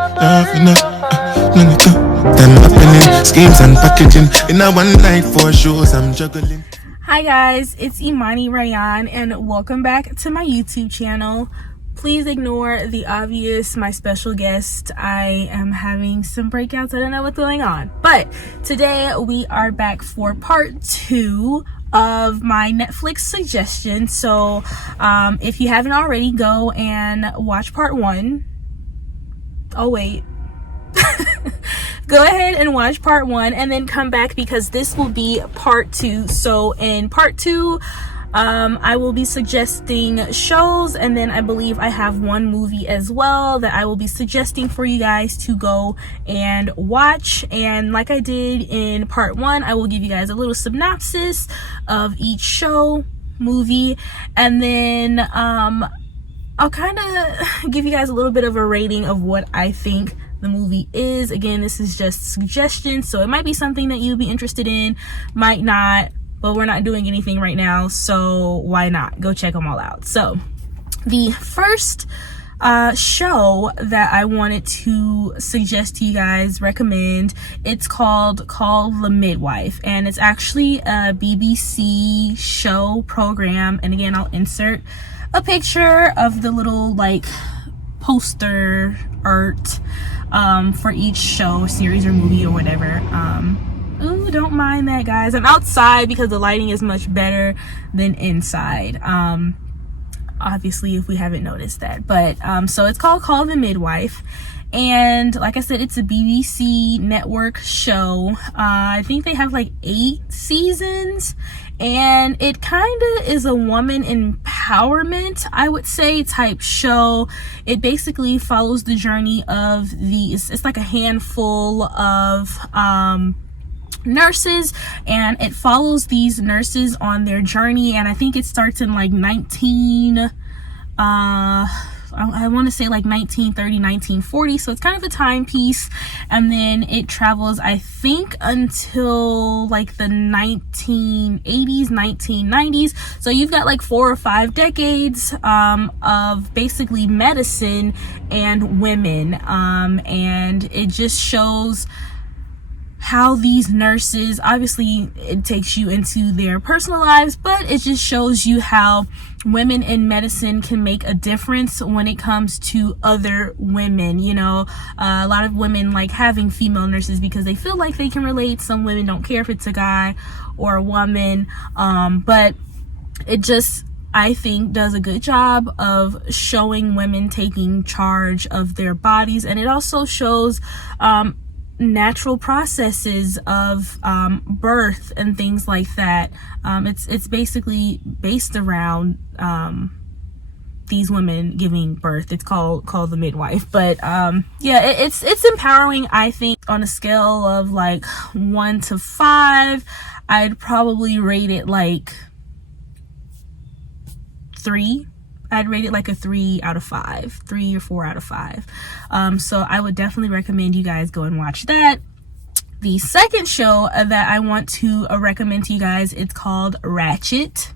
Loving up, them happening, schemes and packaging. In a one night for shows, I'm juggling. Hi guys, it's Imani Ry'Onne and welcome back to my YouTube channel. Please ignore the obvious, my special guest. I am having some breakouts. I don't know what's going on. But today we are back for part 2 of my Netflix suggestion. So if you haven't already, go and watch part 1. Oh wait. Go ahead and watch part 1 and then come back because this will be part 2. So in part 2, I will be suggesting shows, and then I believe I have one movie as well that I will be suggesting for you guys to go and watch. And like I did in part 1, I will give you guys a little synopsis of each show, movie, and then I'll kind of give you guys a little bit of a rating of what I think the movie is. Again, this is just suggestions, so it might be something that you'll be interested in, might not, but we're not doing anything right now, so why not? Go check them all out. So the first show that I wanted to suggest to you guys, recommend, it's called Call the Midwife, and it's actually a BBC show program. And again, I'll insert a picture of the little like poster art for each show, series, or movie, or whatever. Ooh, don't mind that, guys. I'm outside because the lighting is much better than inside. Obviously, if we haven't noticed that. But so it's called Call the Midwife, and like I said, it's a BBC network show. I think they have like 8 seasons, and it kind of is a woman empowerment, I would say, type show. It basically follows the journey of it's like a handful of nurses, and it follows these nurses on their journey. And I think it starts in like I want to say like 1930, 1940, so it's kind of a timepiece. And then it travels, I think, until like the 1980s, 1990s. So you've got like 4 or 5 decades of basically medicine and women, and it just shows how these nurses, obviously it takes you into their personal lives, but it just shows you how women in medicine can make a difference when it comes to other women. You know, a lot of women like having female nurses because they feel like they can relate. Some women don't care if it's a guy or a woman, but it just, I think, does a good job of showing women taking charge of their bodies. And it also shows natural processes of birth and things like that. It's basically based around these women giving birth. It's called the Midwife. But yeah, it's empowering. I think on a scale of like 1 to 5, I'd probably rate it like 3. I'd rate it like a 3 out of 5, 3 or 4 out of 5. So I would definitely recommend you guys go and watch that. The second show that I want to recommend to you guys, it's called Ratchet.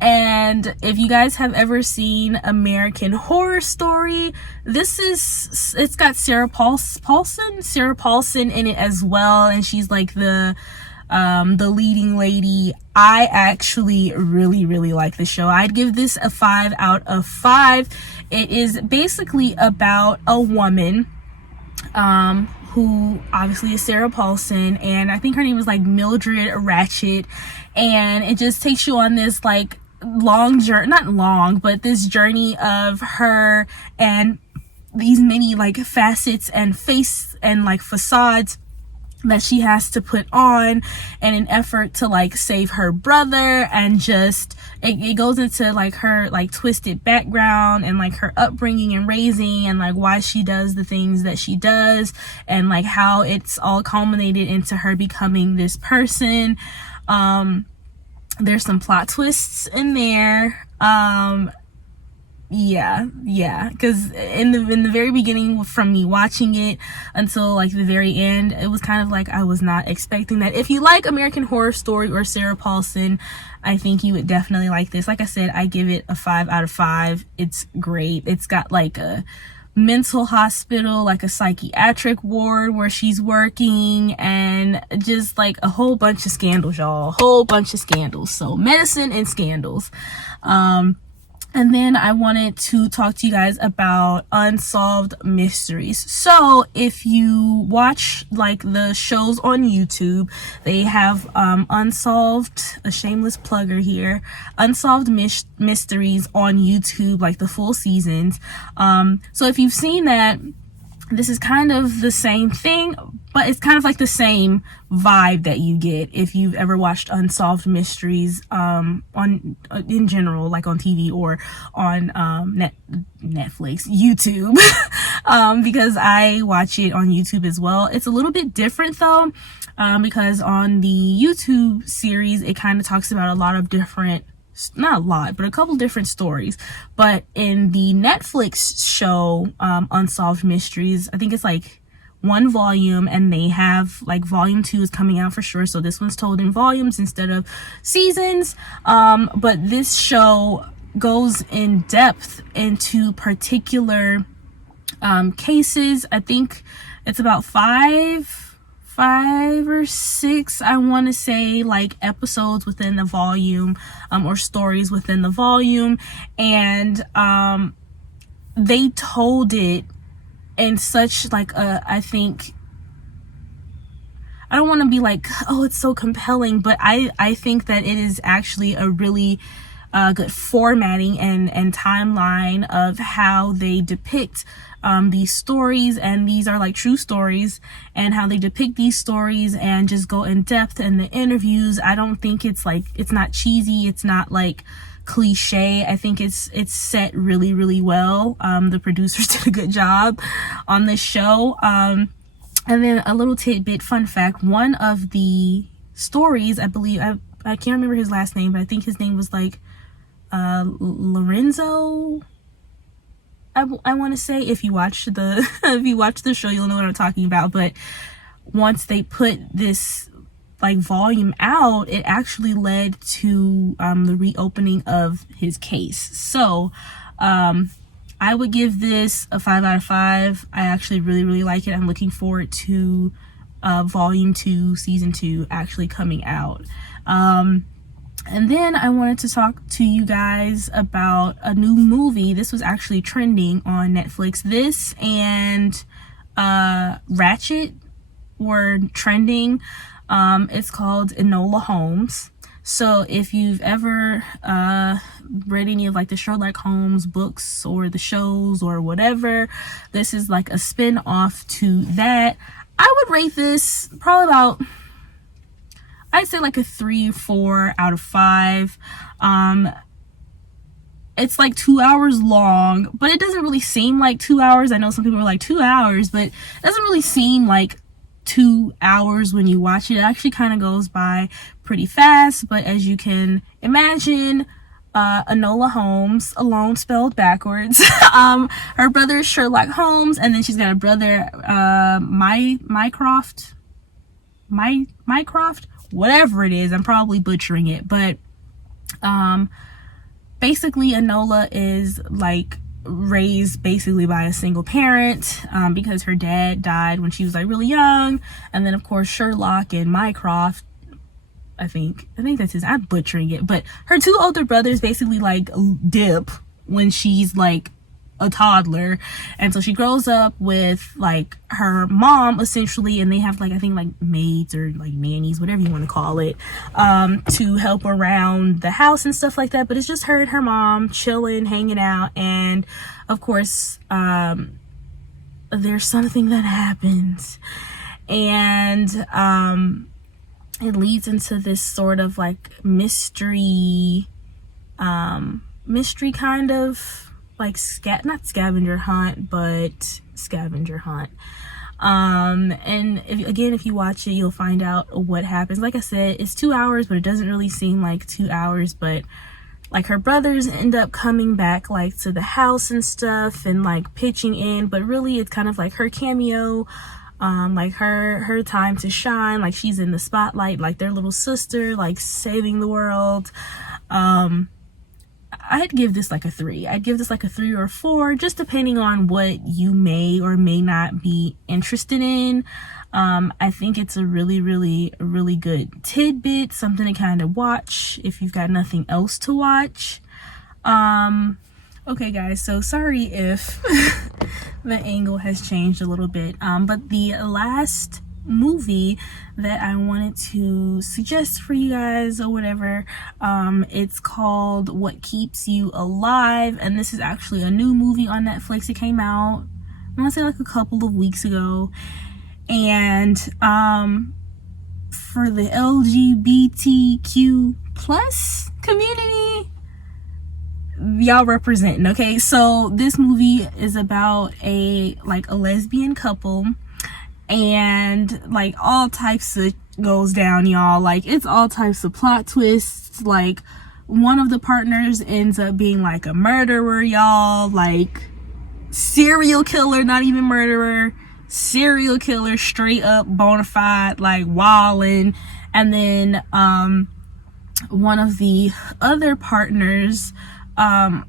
And if you guys have ever seen American Horror Story, it's got Sarah Paulson in it as well, and she's like the leading lady. I actually really like the show. I'd give this a 5 out of 5. It is basically about a woman who obviously is Sarah Paulson, and I think her name is like Mildred Ratchet, and it just takes you on this like long journey, not long, but this journey of her and these many like facets and face and like facades that she has to put on in an effort to like save her brother. And just it goes into like her like twisted background and like her upbringing and raising, and like why she does the things that she does, and like how it's all culminated into her becoming this person. There's some plot twists in there. Yeah, because in the very beginning, from me watching it until like the very end, it was kind of like I was not expecting that. If you like American Horror Story or Sarah Paulson, I think you would definitely like this. Like I said, I give it a 5 out of 5. It's great. It's got like a mental hospital, like a psychiatric ward where she's working, and just like a whole bunch of scandals, y'all. A whole bunch of scandals. So medicine and scandals. And then I wanted to talk to you guys about unsolved mysteries. So if you watch like the shows on YouTube, they have unsolved, a shameless plugger here, unsolved mysteries on YouTube, like the full seasons. So if you've seen that, this is kind of the same thing, but it's kind of like the same vibe that you get if you've ever watched unsolved mysteries in general, like on TV or on Netflix, YouTube, because I watch it on YouTube as well. It's a little bit different though, because on the YouTube series, it kind of talks about a lot of different, not a lot, but a couple different stories. But in the Netflix show, Unsolved Mysteries, I think it's like one volume, and they have like volume 2 is coming out for sure. So this one's told in volumes instead of seasons. But this show goes in depth into particular cases. I think it's about five or six, I want to say, like episodes within the volume, or stories within the volume. And they told it in such like a, I think, I don't want to be like, oh, it's so compelling, but I think that it is actually a really good formatting and timeline of how they depict these stories, and these are like true stories, and how they depict these stories and just go in depth in the interviews. I don't think it's like, it's not cheesy, it's not like cliche. I think it's set really, really well. The producers did a good job on this show. And then a little tidbit, fun fact, one of the stories, I believe, I can't remember his last name, but I think his name was like Lorenzo, I want to say. If you watch the if you watch the show, you'll know what I'm talking about. But once they put this like volume out, it actually led to the reopening of his case. So I would give this a 5 out of 5. I actually really, really like it. I'm looking forward to volume 2, season 2 actually coming out. And then I wanted to talk to you guys about a new movie. This was actually trending on Netflix. This and Ratchet were trending. It's called Enola Holmes. So if you've ever read any of like the Sherlock Holmes books or the shows or whatever, this is like a spin-off to that. I would rate this probably about, I'd say like a 3 or 4 out of 5. It's like 2 hours long, but it doesn't really seem like 2 hours. I know some people are like 2 hours, but it doesn't really seem like 2 hours when you watch it. It actually kind of goes by pretty fast. But as you can imagine, Enola Holmes, alone spelled backwards, her brother is Sherlock Holmes, and then she's got a brother, Mycroft, whatever it is. I'm probably butchering it, but basically Enola is like raised basically by a single parent, because her dad died when she was like really young. And then of course Sherlock and Mycroft, I think that's his, I'm butchering it, but her 2 older brothers basically like dip when she's like a toddler, and so she grows up with like her mom essentially, and they have like, I think like maids or like nannies, whatever you want to call it, to help around the house and stuff like that. But it's just her and her mom chilling, hanging out, and of course there's something that happens, and it leads into this sort of like mystery kind of like not scavenger hunt, but scavenger hunt. And if you watch it, you'll find out what happens. Like I said, it's 2 hours, but it doesn't really seem like 2 hours. But like her brothers end up coming back like to the house and stuff, and like pitching in, but really it's kind of like her cameo, like her time to shine, like she's in the spotlight, like their little sister, like saving the world. I'd give this like a 3. I'd give this like a 3 or a 4, just depending on what you may or may not be interested in. I think it's a really, really, really good tidbit, something to kind of watch if you've got nothing else to watch. Okay guys, so sorry if the angle has changed a little bit, but the last movie that I wanted to suggest for you guys or whatever, it's called What Keeps You Alive, and this is actually a new movie on Netflix. It came out, I want to say like a couple of weeks ago, and for the LGBTQ plus community, y'all representing, okay? So this movie is about a lesbian couple, and like all types of goes down, y'all. Like it's all types of plot twists. Like one of the partners ends up being like a murderer, y'all, like serial killer, not even murderer, serial killer, straight up bona fide, like wildin'. And then one of the other partners, I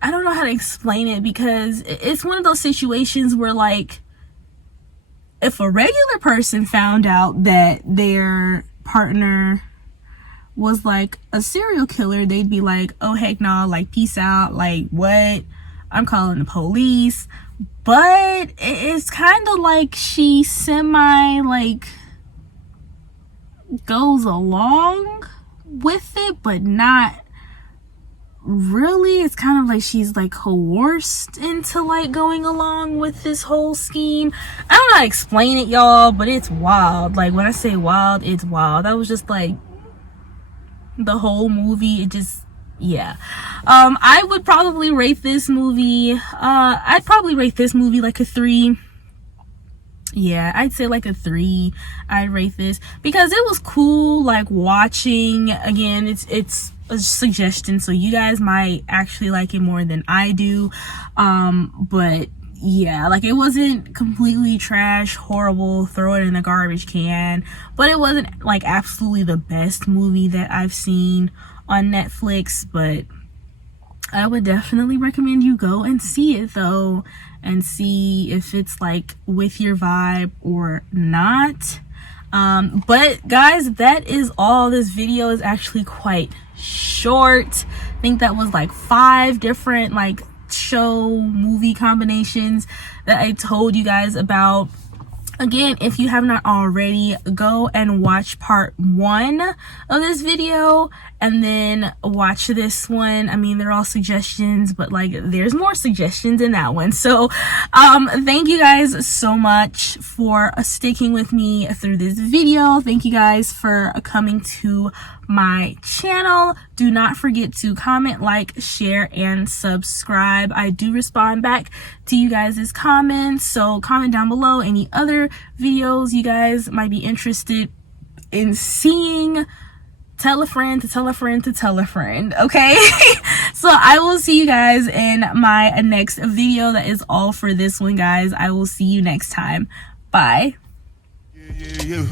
don't know how to explain it, because it's one of those situations where like if a regular person found out that their partner was like a serial killer, they'd be like, oh heck no, like peace out, like what, I'm calling the police. But it's kind of like she semi like goes along with it, but not really. It's kind of like she's like coerced into like going along with this whole scheme. I don't know how to explain it, y'all, but it's wild. Like when I say wild, it's wild. That was just like the whole movie. It just, yeah. I would probably rate this movie, I'd probably rate this movie like a 3. Yeah, I'd say like a 3. I'd rate this because it was cool, like watching. Again, it's a suggestion, so you guys might actually like it more than I do. But yeah, like it wasn't completely trash, horrible, throw it in the garbage can, but it wasn't like absolutely the best movie that I've seen on Netflix. But I would definitely recommend you go and see it though, and see if it's like with your vibe or not. But guys, that is all. This video is actually quite short. I think that was like 5 different like show movie combinations that I told you guys about. Again, if you have not already, go and watch part 1 of this video and then watch this one. I mean, they're all suggestions, but like there's more suggestions in that one. So thank you guys so much for sticking with me through this video. Thank you guys for coming to my channel. Do not forget to comment, like, share, and subscribe. I do respond back to you guys' comments, so comment down below any other videos you guys might be interested in seeing. Tell a friend to tell a friend to tell a friend, okay? So I will see you guys in my next video. That is all for this one, guys. I will see you next time. Bye. Yeah.